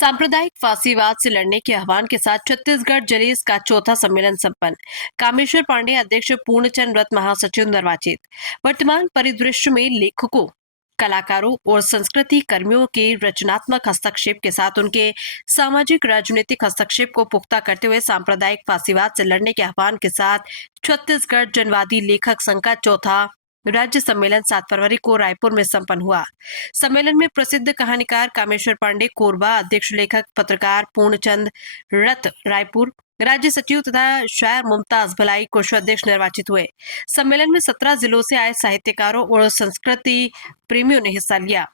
सांप्रदायिक फांसीवाद से लड़ने के आह्वान के साथ छत्तीसगढ़ जलीस का चौथा सम्मेलन संपन्न। कामेश्वर पांडे अध्यक्ष, पूर्णचंद रथ महासचिव निर्वाचित। वर्तमान परिदृश्य में लेखकों, कलाकारों और संस्कृति कर्मियों के रचनात्मक हस्तक्षेप के साथ उनके सामाजिक राजनीतिक हस्तक्षेप को पुख्ता करते हुए सांप्रदायिक फांसीवाद से लड़ने के आह्वान के साथ छत्तीसगढ़ जनवादी लेखक संघ का चौथा राज्य सम्मेलन 7 फरवरी को रायपुर में संपन्न हुआ। सम्मेलन में प्रसिद्ध कहानीकार कामेश्वर पांडे कोरबा, अध्यक्ष लेखक पत्रकार पूर्णचंद रथ रायपुर, राज्य सचिव तथा शायर मुमताज भलाई कोषाध्यक्ष निर्वाचित हुए। सम्मेलन में 17 जिलों से आए साहित्यकारों और संस्कृति प्रेमियों ने हिस्सा लिया।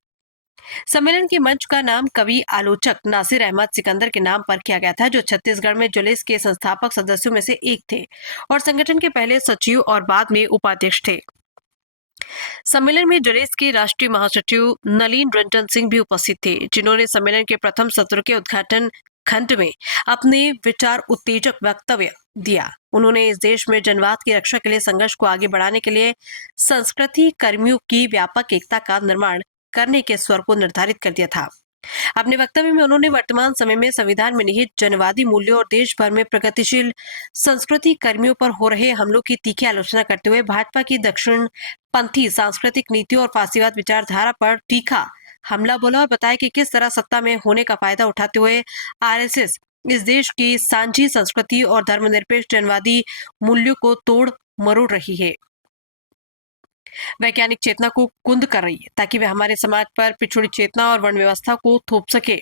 सम्मेलन के मंच का नाम कवि आलोचक नासिर अहमद सिकंदर के नाम पर किया गया था, जो छत्तीसगढ़ में जुलिस के संस्थापक सदस्यों में से एक थे और संगठन के पहले सचिव और बाद में उपाध्यक्ष थे। सम्मेलन में जुलिस के राष्ट्रीय महासचिव नलिन रंजन सिंह भी उपस्थित थे, जिन्होंने सम्मेलन के प्रथम सत्र के उद्घाटन खंड में अपने विचार उत्तेजक वक्तव्य दिया। उन्होंने इस देश में जनवाद की रक्षा के लिए संघर्ष को आगे बढ़ाने के लिए संस्कृति कर्मियों की व्यापक एकता का निर्माण करने के स्वर को निर्धारित कर दिया था। अपने वक्तव्य में उन्होंने वर्तमान समय में संविधान में निहित जनवादी मूल्यों और देश भर में प्रगतिशील संस्कृति कर्मियों पर हो रहे हमलों की तीखी आलोचना करते हुए भाजपा की दक्षिण पंथी सांस्कृतिक नीतियों और फांसीवाद विचारधारा पर तीखा हमला बोला और बताया कि किस तरह सत्ता में होने का फायदा उठाते हुए आरएसएस इस देश की सांझी संस्कृति और धर्मनिरपेक्ष जनवादी मूल्यों को तोड़ मरोड़ रही है, वैज्ञानिक चेतना को कुंद कर रही है, ताकि वे हमारे समाज पर पिछड़ी चेतना और वर्ण व्यवस्था को थोप सके।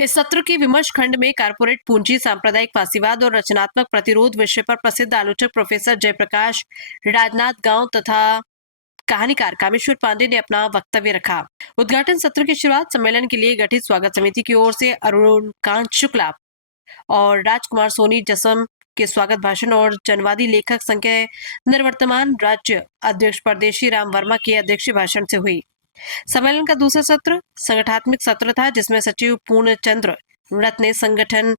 इस सत्र के विमर्श खंड में कारपोरेट पूंजी, सांप्रदायिक फांसीवाद और रचनात्मक प्रतिरोध विषय पर प्रसिद्ध आलोचक प्रोफेसर जयप्रकाश राजनाथ गांव तथा कहानीकार कामेश्वर पांडे ने अपना वक्तव्य रखा। उद्घाटन सत्र की शुरुआत सम्मेलन के लिए गठित स्वागत समिति की ओर से अरुण कांत शुक्ला और राजकुमार सोनी जसम के स्वागत भाषण और जनवादी लेखक संघ के निर्वर्तमान राज्य अध्यक्ष परदेशी राम वर्मा के अध्यक्षीय भाषण से हुई। सम्मेलन का दूसरा सत्र संगठनात्मक सत्र था, जिसमें सचिव पूर्णचंद्र रथ ने संगठन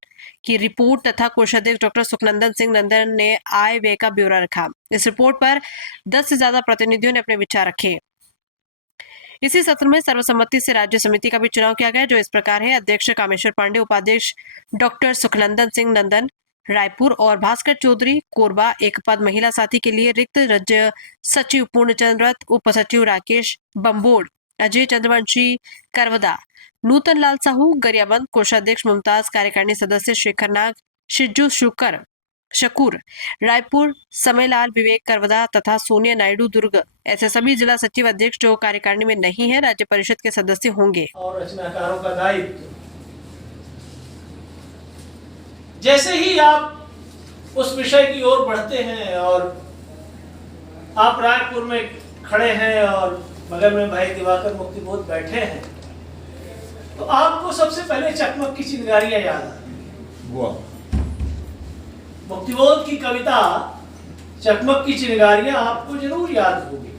की रिपोर्ट तथा कोषाध्यक्ष डॉक्टर सुखनंदन सिंह नंदन ने आय व्यय का ब्यौरा रखा। इस रिपोर्ट पर 10 से ज्यादा प्रतिनिधियों ने अपने विचार रखे। इसी सत्र में सर्वसम्मति से राज्य समिति का भी चुनाव किया गया, जो इस प्रकार है: अध्यक्ष कामेश्वर पांडे, उपाध्यक्ष डॉक्टर सुखनंदन सिंह नंदन रायपुर और भास्कर चौधरी कोरबा। एक पद महिला साथी के लिए रिक्त, राज्य सचिव पूर्णचंद रथ, उप सचिव राकेश बम्बोड, अजय चंद्रवंशी करवदा, नूतन लाल साहू गरियाबंद, कोषाध्यक्ष मुमताज, कार्यकारिणी सदस्य शेखर नाग, शिज्जू शकूर रायपुर, समयलाल विवेक करवदा तथा सोनिया नायडू दुर्ग। ऐसे सभी जिला सचिव अध्यक्ष जो कार्यकारिणी में नहीं है, राज्य परिषद के सदस्य होंगे। और रचनाकारों का दायित्व, जैसे ही आप उस विषय की ओर बढ़ते हैं और आप रायपुर में खड़े हैं और बगल में भाई दिवाकर मुक्तिबोध बैठे हैं, तो आपको सबसे पहले चकमक की चिंगारियां याद आती। मुक्तिबोध की कविता चकमक की चिंगारियां आपको जरूर याद होगी।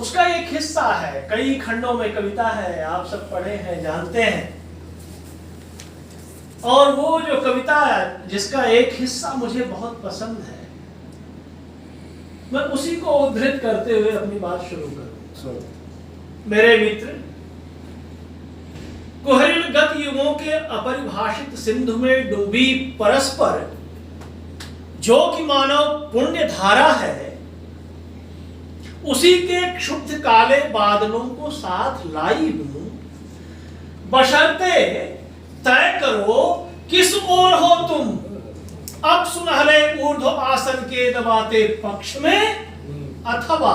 उसका एक हिस्सा है, कई खंडों में कविता है, आप सब पढ़े हैं, जानते हैं। और वो जो कविता है, जिसका एक हिस्सा मुझे बहुत पसंद है, मैं उसी को उद्धृत करते हुए अपनी बात शुरू करूं। मेरे मित्र, कुहरिल गत युगों के अपरिभाषित सिंधु में डूबी परस्पर जो कि मानव पुण्य धारा है, उसी के क्षुब्ध काले बादलों को साथ लाई हूं, बशर्ते तय करो किस ओर हो तुम, अब सुनहरे ऊर्ध्व आसन के दबाते पक्ष में अथवा